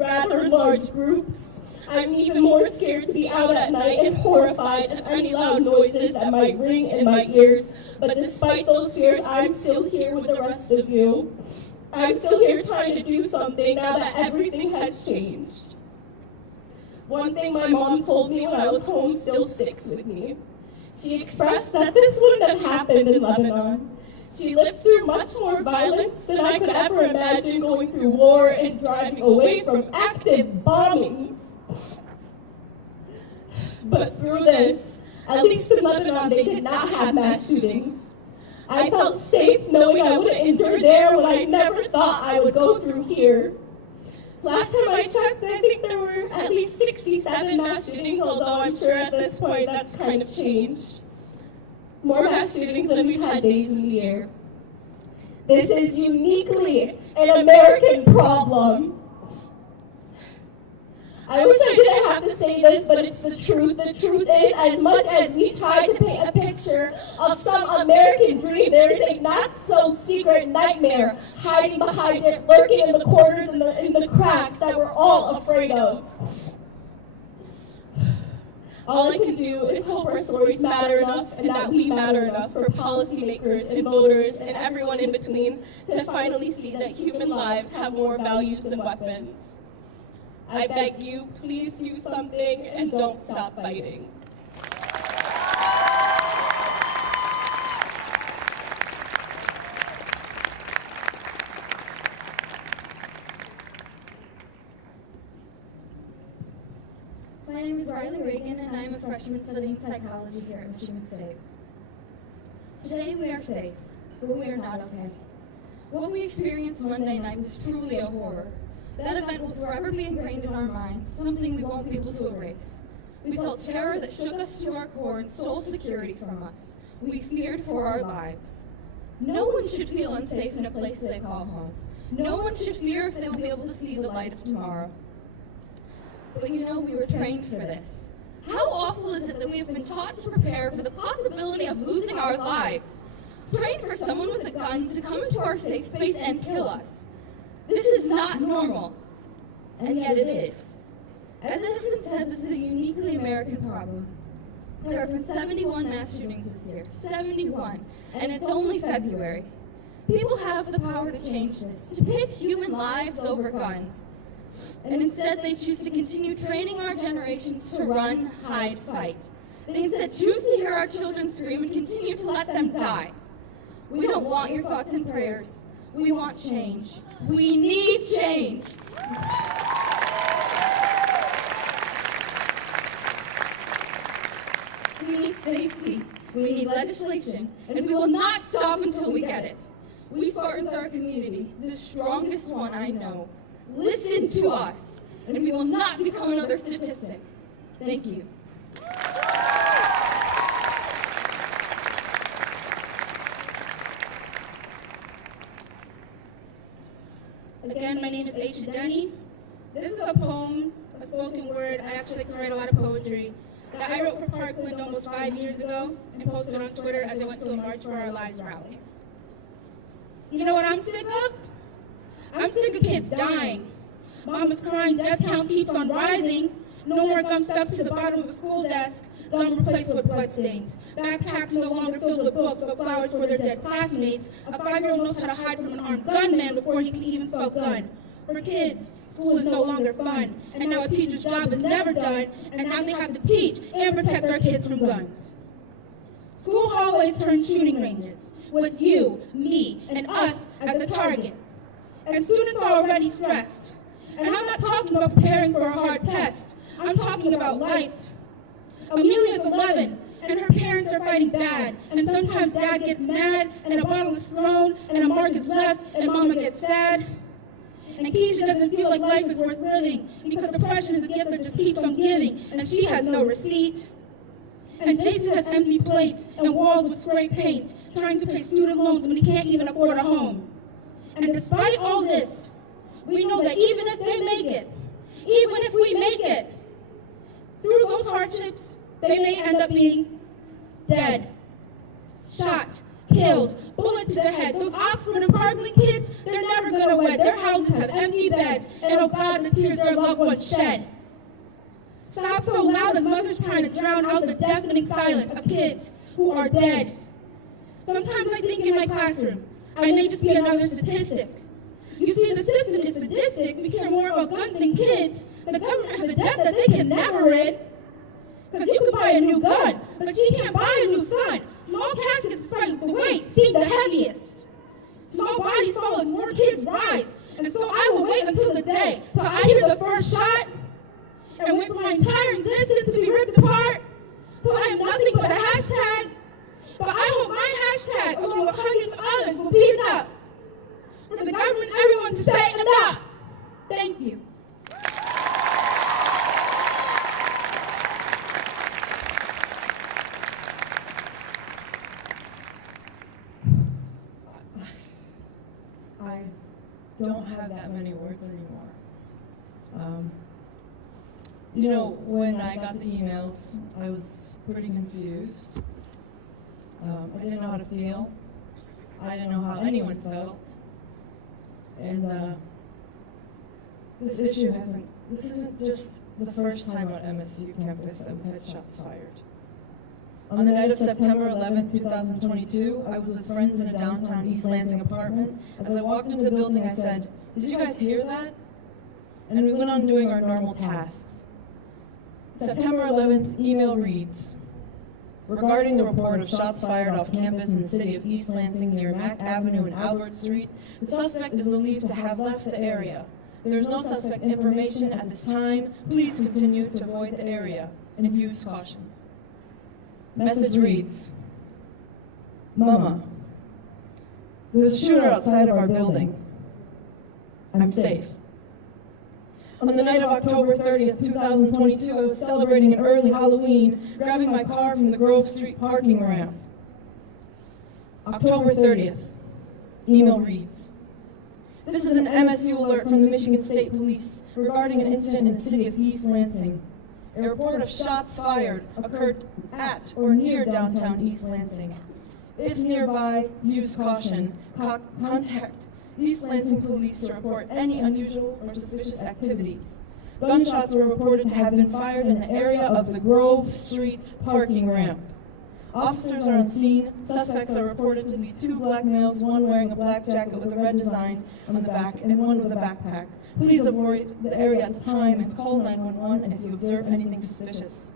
rather large groups. I'm even more scared to be out at night and horrified of any loud noises that might ring in my ears. But despite those fears, I'm still here with the rest of you. I'm still here trying to do something now that everything has changed. One thing my mom told me when I was home still sticks with me. She expressed that this wouldn't have happened in Lebanon. She lived through much more violence than I could ever imagine, going through war and driving away from active bombings. But through this, at least in Lebanon, they did not have mass shootings. I felt safe knowing I wouldn't endure there what I never thought I would go through here. Last time I checked, I think there were at least 67 mass shootings, although I'm sure at this point that's kind of changed. More mass shootings than we've had days in the air. This is uniquely an American problem. I wish I didn't have to say this, but it's the truth. The truth is, as much as we try to paint a picture of some American dream, there is a not-so-secret nightmare hiding behind it, lurking in the corners and in the cracks that we're all afraid of. All I can do is hope our stories matter enough and that we matter enough for policymakers and voters and everyone in between to finally see that human lives have more values than weapons. I beg you, please do something and don't stop fighting. My name is Riley Reagan, and I am a freshman studying psychology here at Michigan State. Today we are safe, but we are not okay. What we experienced Monday night was truly a horror. That event will forever be ingrained in our minds, something we won't be able to erase. We felt terror that shook us to our core and stole security from us. We feared for our lives. No one should feel unsafe in a place they call home. No one should fear if they will be able to see the light of tomorrow. But you know, we were trained for this. How awful is it that we have been taught to prepare for the possibility of losing our lives? Trained for someone with a gun to come into our safe space and kill us. This is not normal, and yet it is. As it has been said, this is a uniquely American problem. There have been 71 mass shootings this year, 71, and it's only February. People have the power to change this, to pick human lives over guns. And instead they choose to continue training our generations to run, hide, fight. They instead choose to hear our children scream and continue to let them die. We don't want your thoughts and prayers. We want change. We need change. We need safety. We need legislation. And we will not stop until we get it. We Spartans are a community, the strongest one I know. Listen to us, and we will not become another statistic. Thank you. Again, my name is Aisha Denny. This is a poem, a spoken word. I actually like to write a lot of poetry that I wrote for Parkland almost 5 years ago and posted on Twitter as I went to a March for Our Lives rally. You know what I'm sick of? I'm sick of kids dying. Mama's crying, death count keeps on rising. No more gum stuck to the bottom of a school desk, gum replaced with bloodstains. Backpacks no longer filled with books, but flowers for their dead classmates. A 5-year-old knows how to hide from an armed gunman before he can even spell gun. For kids, school is no longer fun, and now a teacher's job is never done, and now they have to teach and protect our kids from guns. School hallways turn shooting ranges, with you, me, and us as the target. And students are already stressed. And I'm not talking about preparing for a hard test. I'm talking about life. Amelia's 11, and her parents are fighting bad. And sometimes dad gets mad, and a bottle is thrown, and a mark is left, and mama gets sad. And Keisha doesn't feel like life is worth living, because depression is a gift that just keeps on giving, and she has no receipt. And Jason has empty plates and walls with spray paint, trying to pay student loans when he can't even afford a home. And despite all this, we know that even if they make it, even if we make it, through those hardships, they may end up being dead, shot, killed, bullet to the head. Those Oxford and Parkland kids, they're never gonna wed. Their houses have empty beds, and oh God, the tears their loved ones shed. Sob so loud as mothers trying to drown out the deafening silence of kids who are dead. Sometimes I think in my classroom, I may just be another statistic. You see, the system is sadistic. We care more about guns than kids. The government has a debt that they can never rid. Because you can buy a new gun, but you can't buy a new son. Small caskets, despite the weight, seem the heaviest. Small bodies fall as more kids rise. And so I will wait until the day, till I hear the first shot, and wait for my entire existence to be ripped apart, till I am nothing but a hashtag. But I hope my hashtag, along with hundreds of others, will be enough for the government, everyone to say enough. Thank you. I don't have that many words anymore. You know, when I got the emails, I was pretty confused. I didn't know how to feel. I didn't know how anyone felt. And this isn't just the first time on MSU campus that we've had shots fired. On the night of September 11th, 2022, I was with friends in a downtown East Lansing apartment. As I walked into the building, I said, "Did you guys hear that?" And we went on doing our normal tasks. September 11th email reads, regarding the report of shots fired off campus in the city of East Lansing near Mack Avenue and Albert Street, the suspect is believed to have left the area. There is no suspect information at this time. Please continue to avoid the area and use caution. Message reads, Mama, there's a shooter outside of our building. I'm safe. On the night of October 30th, 2022, I was celebrating an early Halloween, grabbing my car from the Grove Street parking ramp. October 30th, email reads, this is an MSU alert from the Michigan State Police regarding an incident in the city of East Lansing. A report of shots fired occurred at or near downtown East Lansing. If nearby, use caution. Contact East Lansing Police to report any unusual or suspicious activities. Gunshots were reported to have been fired in the area of the Grove Street parking ramp. Officers are on scene. Suspects are reported to be two black males, one wearing a black jacket with a red design on the back and one with a backpack. Please avoid the area at the time and call 911 if you observe anything suspicious.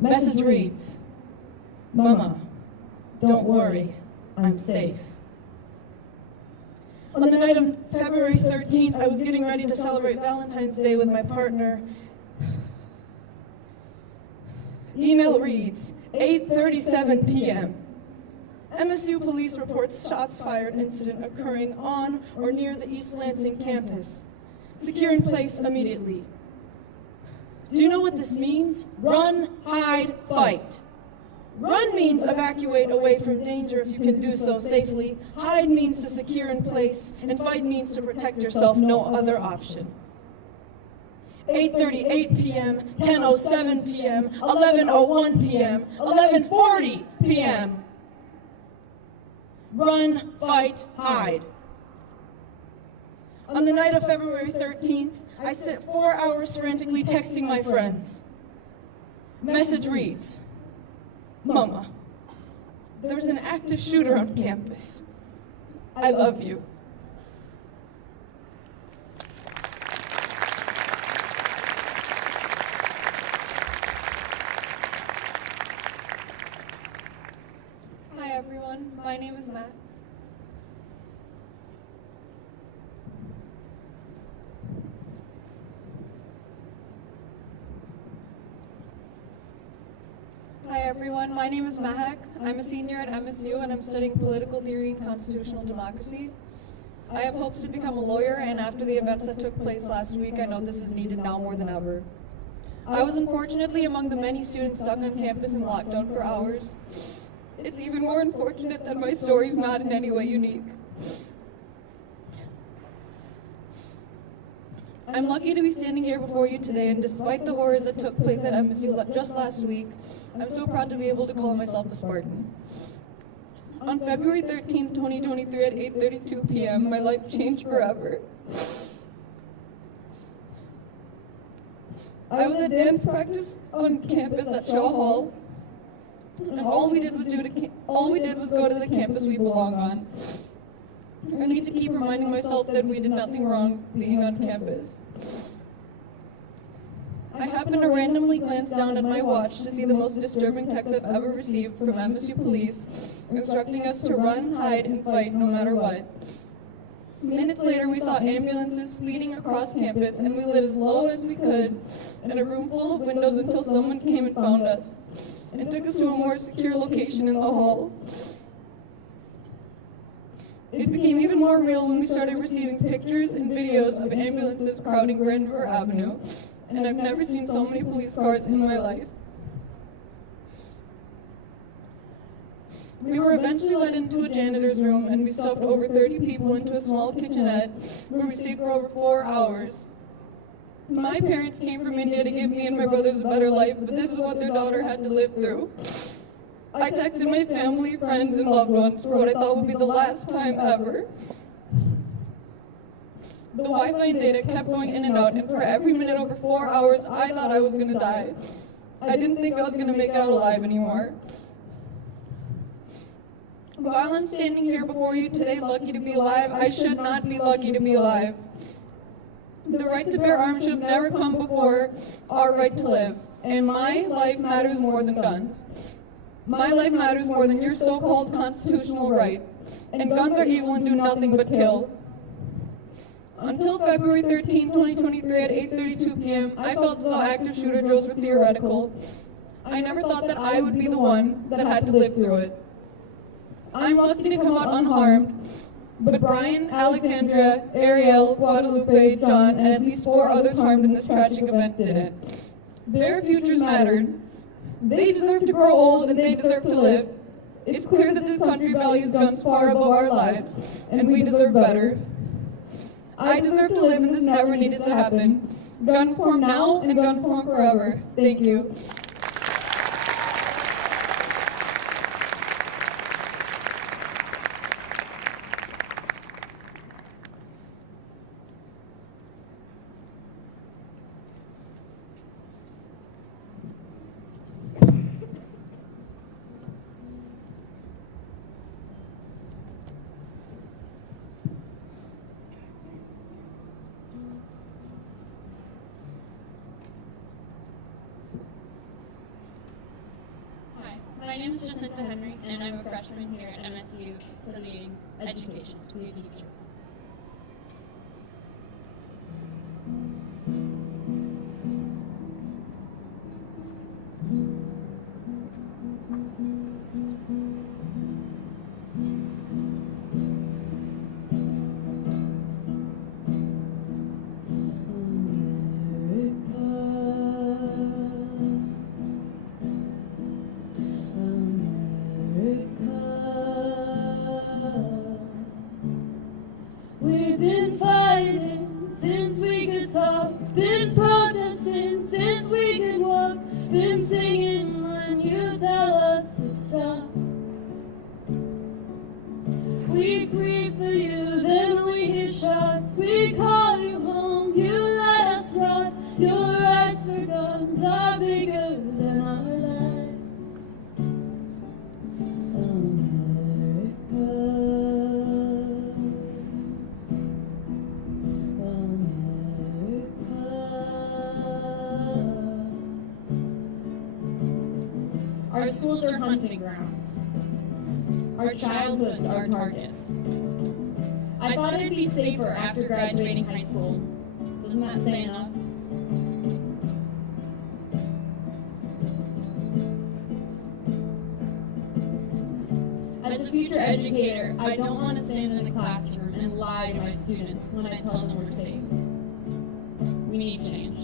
Message reads, Mama, don't worry, I'm safe. On the night of February 13th, I was getting ready to celebrate Valentine's Day with my partner. Email reads, 8:37 p.m. MSU police reports shots fired incident occurring on or near the East Lansing campus. Secure in place immediately. Do you know what this means? Run, hide, fight. Run means evacuate away from danger if you can do so safely. Hide means to secure in place, and fight means to protect yourself, no other option. 8:38 p.m., 10:07 p.m., 11:01 p.m., 11:40 p.m. Run, fight, hide. On the night of February 13th, I spent 4 hours frantically texting my friends. Message reads, Mama, there's an active shooter on campus. I love you. Hi everyone, my name is Matt. Hi everyone, my name is Mahak. I'm a senior at MSU and I'm studying political theory and constitutional democracy. I have hopes to become a lawyer, and after the events that took place last week, I know this is needed now more than ever. I was unfortunately among the many students stuck on campus in lockdown for hours. It's even more unfortunate that my story is not in any way unique. I'm lucky to be standing here before you today, and despite the horrors that took place at MSU just last week, I'm so proud to be able to call myself a Spartan. On February 13, 2023 at 8:32 p.m., my life changed forever. I was at dance practice on campus at Shaw Hall, and all we did was go to the campus we belong on. I need to keep reminding myself that we did nothing wrong being on campus. I happened to randomly glance down at my watch to see the most disturbing text I've ever received from MSU police, instructing us to run, hide, and fight no matter what. Minutes later, we saw ambulances speeding across campus, and we lit as low as we could in a room full of windows until someone came and found us and took us to a more secure location in the hall. It became even more real when we started receiving pictures and videos of ambulances crowding Grand River Avenue, and I've never seen so many police cars in my life. We were eventually led into a janitor's room, and we stuffed over 30 people into a small kitchenette where we stayed for over 4 hours. My parents came from India to give me and my brothers a better life, but this is what their daughter had to live through. I texted my family, friends, and loved ones for what I thought would be the last time ever. The Wi-Fi and data kept going in and out, and for every minute over 4 hours, I thought I was gonna die. I didn't think I was gonna make it out alive anymore. While I'm standing here before you today lucky to be alive, I should not be lucky to be alive. The right to bear arms should have never come before our right to live, and my life matters more than guns. My life matters more than your so-called constitutional right, and guns are evil and do nothing but kill. Until February 13, 2023 at 8:32 p.m., I felt as though active shooter drills were theoretical. I never thought that I would be the one that had to live through it. I'm lucky to come out unharmed, but Brian, Alexandria, Ariel, Guadalupe, John, and at least 4 others harmed in this tragic event didn't. Their futures mattered. They deserve to grow old and they deserve to live. It's clear that this country values guns far above our lives, and we deserve better. I deserve to live, and this never needed to happen. Gun reform now and gun reform forever. Thank you. My name is Jacinta Henry, and I'm a freshman here at MSU studying education to be a teacher. We've been fighting since we could talk, been protesting since we could walk, been singing when you tell us to stop. We grieve for you, then we hear shots, we call you home, you let us rot. Your rights for guns are bigger than our lives. Our schools are hunting grounds. Our childhoods are targets. I thought it'd be safer after graduating high school. Doesn't that say enough? As a future educator, I don't want to stand in a classroom and lie to my students when I tell them we're safe. We need change.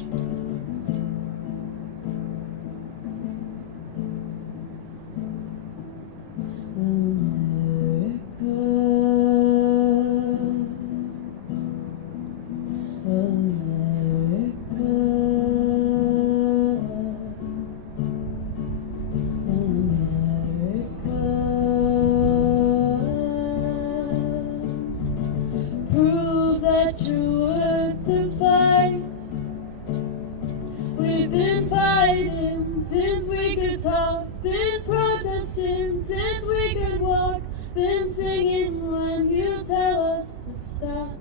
We've been fighting since we could talk, been protesting since we could walk, been singing when you tell us to stop.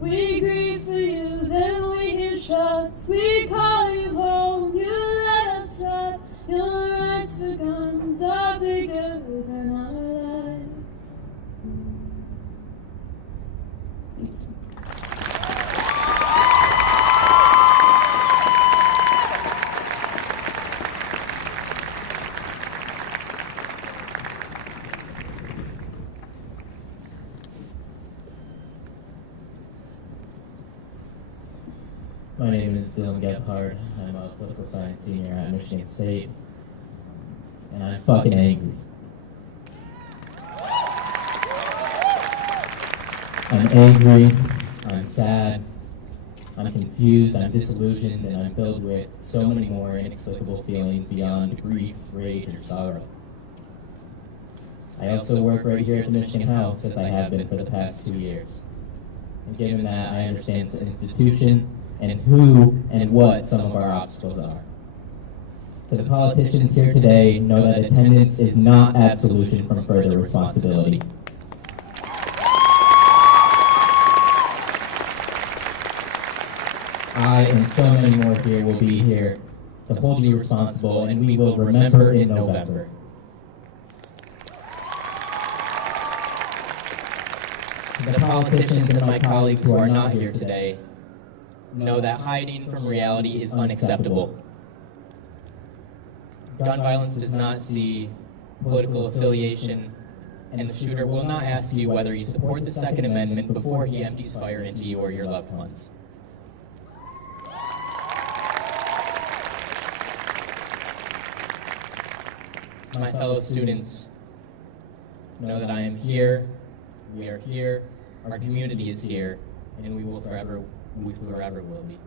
We grieve for you, then we hear shots, we call you home, you let us rot. Your rights for guns are bigger than our lives. My name is Dylan Gebhard. I'm a political science senior at Michigan State, and I'm fucking angry. I'm angry, I'm sad, I'm confused, I'm disillusioned, and I'm filled with so many more inexplicable feelings beyond grief, rage, or sorrow. I also work right here at the Michigan House, as I have been for the past 2 years. And given that, I understand the institution and who and what some of our obstacles are. To the politicians here today, know that attendance is not absolution from further responsibility. I and so many more here will be here to hold you responsible, and we will remember in November. The politicians and my colleagues who are not here today know that hiding from reality is unacceptable. Gun violence does not see political affiliation, and the shooter will not ask you whether you support the Second Amendment before he empties fire into you or your loved ones. My fellow students, know that I am here, we are here, our community is here, and we forever will be.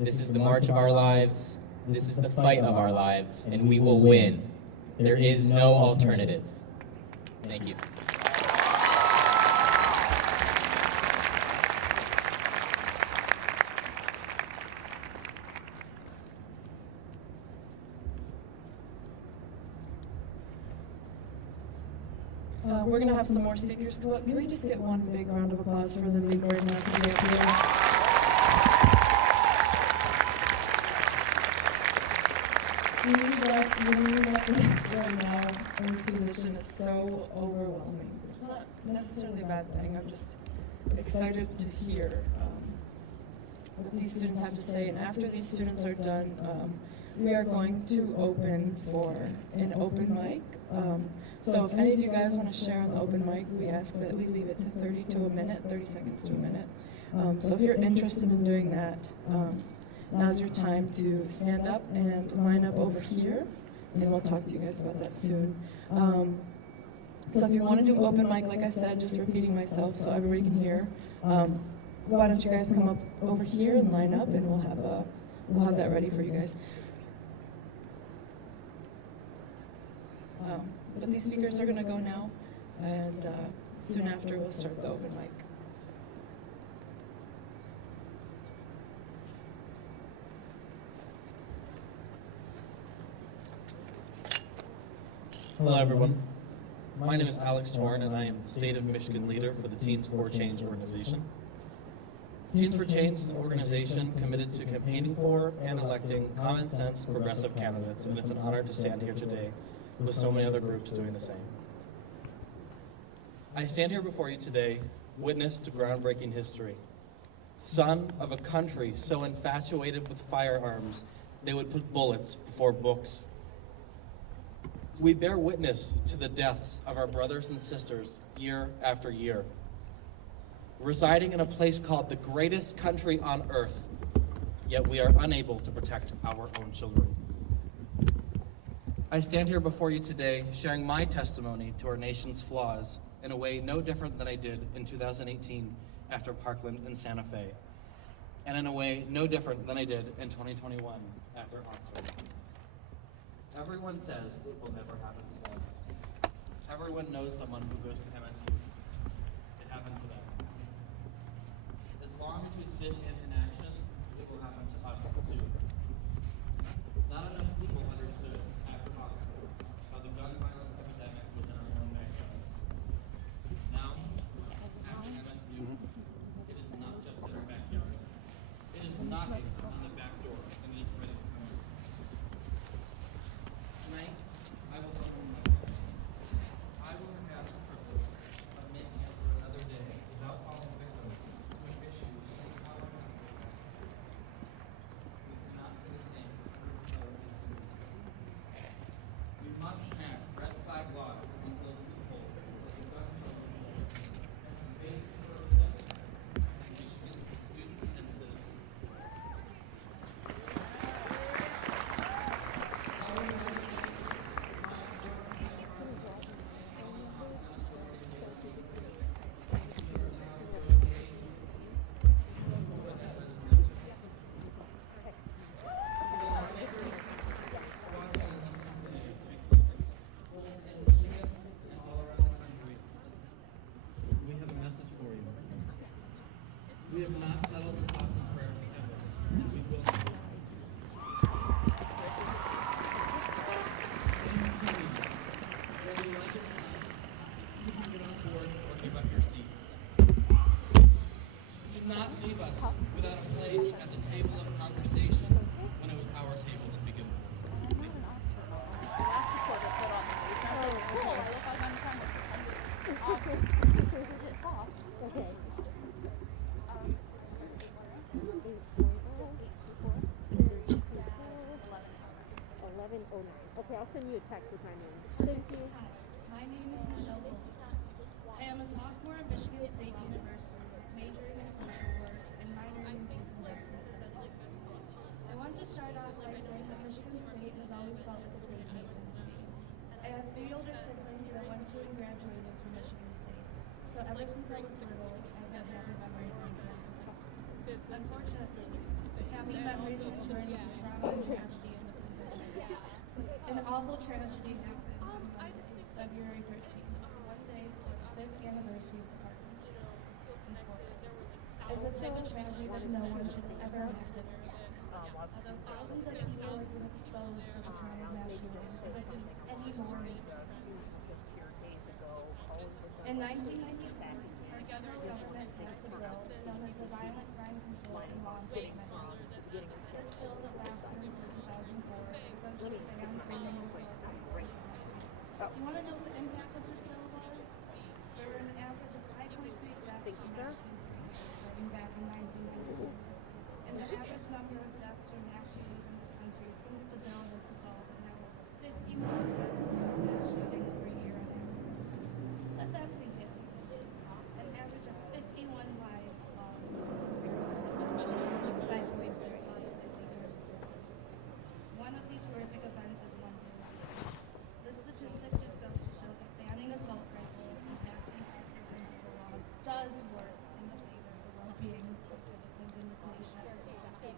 This is the march of our lives, this is the fight of our lives, and we will win. There is no alternative. Thank you. We're going to have some more speakers come up. Can we just get one big round of applause for them being brave enough to be up here? Seeing what's living up in this right now in this position is so overwhelming. It's not necessarily a bad thing. I'm just excited to hear what these students have to say. And after these students are done, we are going to open for an open mic. So if any of you guys want to share on the open mic, we ask that we leave it to 30 to a minute, 30 seconds to a minute. So if you're interested in doing that, now's your time to stand up and line up over here, and we'll talk to you guys about that soon. So if you want to do open mic, like I said, just repeating myself so everybody can hear, why don't you guys come up over here and line up, and we'll have that ready for you guys. But these speakers are going to go now, and soon after we'll start the open mic. Hello everyone. My name is Alex Torn, and I am the State of Michigan leader for the Teens for Change organization. Teens for Change is an organization committed to campaigning for and electing common sense progressive candidates, and it's an honor to stand here today with so many other groups doing the same. I stand here before you today, witness to groundbreaking history. Son of a country so infatuated with firearms, they would put bullets before books. We bear witness to the deaths of our brothers and sisters year after year. Residing in a place called the greatest country on earth, yet we are unable to protect our own children. I stand here before you today sharing my testimony to our nation's flaws in a way no different than I did in 2018 after Parkland and Santa Fe, and in a way no different than I did in 2021 after Oxford. Everyone says it will never happen to them. Everyone knows someone who goes to MSU. It happened to them. As long as we sit in inaction, knocking on the back door, and he's ready to come in. Tonight, I will go home myself. I will have had the privilege of making it through another day without falling victim to an issue that is not going to make us. We cannot say the same for other institutions. We must have red flag laws and close loopholes that prevent children from the basic first steps to Michigan students and citizens. We have a message for you. We have not settled the cost of prayer forever, and we will not. Whether you like it or not, you can get on board or give up your seat. Do not leave us without a place at the table of conversation when it was our table to begin with. Okay, I'll send you a text with my name. Thank you. Hi, my name is Michelle Gold. I am a sophomore at Michigan State University, majoring in social work and minoring in peace and justice studies. I want to start off by saying that Michigan State has always felt like a safe haven to me. I have 3 older siblings that went to and graduated from Michigan State, so ever since I was little, I've had happy memories on campus. Unfortunately, happy memories have turned into trauma and tragedy in the pandemic. An awful tragedy happened on February 13th, one day for the 5th anniversary of the partnership in Portland. It's a type of tragedy that no one should ever have to experience. Although thousands of people have been exposed to the trauma of mass shootings, it doesn't any more in 1994, our federal government passed a bill known as the Violent Crime Control and Law Enforcement Act. This bill that lasted until 2004 essentially banned criminal You want to know what the impact of this bill was? There were an average of 5.3 deaths from mass shootings starting back in 1994. And the average number of deaths from mass shootings in this country since the bill was dissolved is now 51 deaths from mass shootings per year on average. Let that sink in. An average of 51 lives lost especially 5.3 years. One of these horrific events is one too many. This statistic just goes to show that banning assault rifles and passing anti-rifle laws does work in the favor of the well-being of citizens in this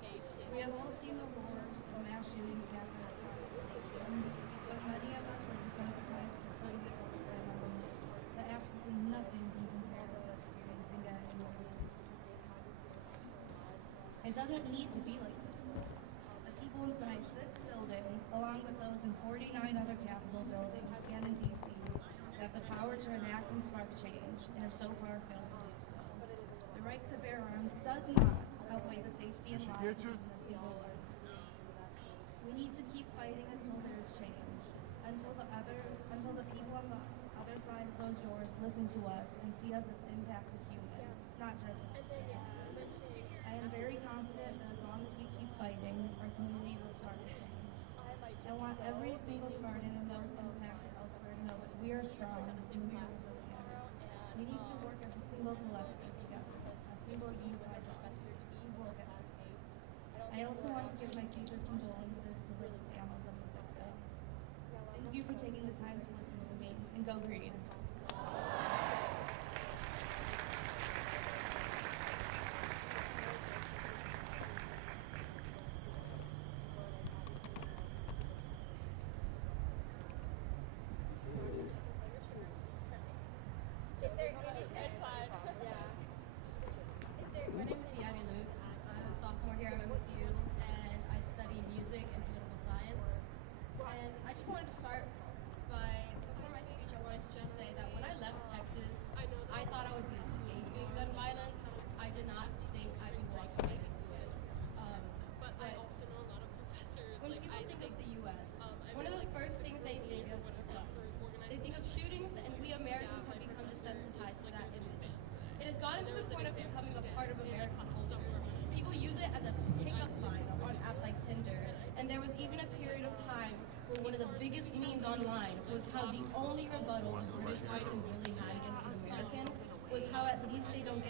nation. We have all seen the horrors of mass shootings happen across the nation, but many of us were desensitized to seeing the horrors by our own lives. But absolutely nothing can compare to experiencing that in real life. It doesn't need to be like this. The people inside this building, along with those in 49 other Capitol buildings and in D.C., have the power to enact and spark change, and have so far failed to do so. The right to bear arms does not outweigh the safety and lives of innocent people. We need to keep fighting until there is change, until the people on the other side of those doors listen to us and see us as impacted humans, not just as statistics. I am very confident that as long as we keep fighting, our community will start to change. I want every single Spartan and those impacted elsewhere to know that we are strong and we are resilient. We need to work as a single collective together, a single unified effort to work at this pace. I also want to give my deepest condolences to the families of the victims. Thank you for taking the time to listen to me, and go green. My name is Yadi Lutz. I'm a sophomore here at MSU, and I study music and political science. And I just wanted to start by, before my speech, I wanted to just say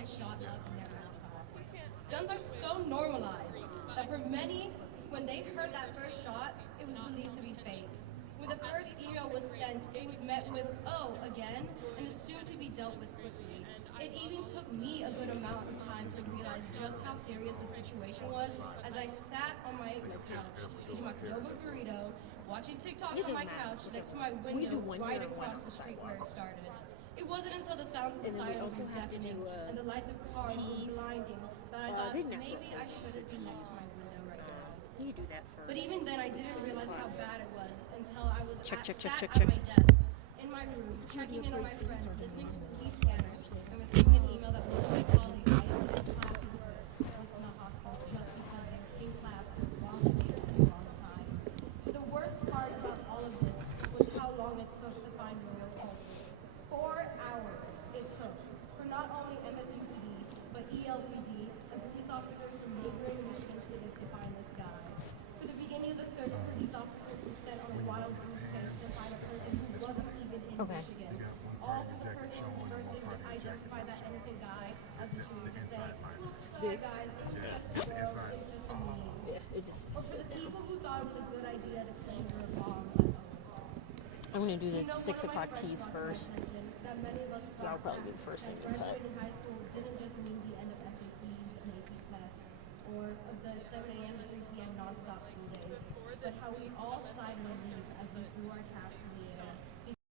get shot up in their math class. Guns are so normalized that for many, when they heard that first shot, it was believed to be fake. When the first email was sent, it was met with, "Oh, again," and assumed to be dealt with quickly. It even took me a good amount of time to realize just how serious the situation was as I sat on my couch, eating my Qdoba burrito, watching TikToks on my couch next to my window right across the street where it started. It wasn't until the sounds of the sirens were deafening and the lights of cars were blinding that I thought maybe I shouldn't be next to my window right now. You do that first. But even then, I didn't realize how bad it was until I was Check. sat at my desk, in my room, checking in on my friends, listening to police scanners, and receiving an email that one of my colleagues I had sent classes with was in the hospital just because they were in class at the wrong place at the wrong time. But the worst part about all of this was how long it took to find the real culprit. 4 hours it took for not only MSUPD, but ELPD and police officers from neighboring Michigan cities to find this guy. For the beginning of the search, police officers were sent on a wild goose chase to find a person who wasn't even in Michigan. All for the person who first identified that innocent guy as the shooter to say, "Oops, sorry guys, it was just the world, it was just a meme." Or for the people who thought it was a good idea to claim there were bombs at home. I'm gonna do the You know, 6 one of my o'clock friends teas brought to my first. attention that many of us So I'll thought probably be the first thing to cut. graduating high school didn't just mean the end of SATs and AP tests, or of the 7 a.m.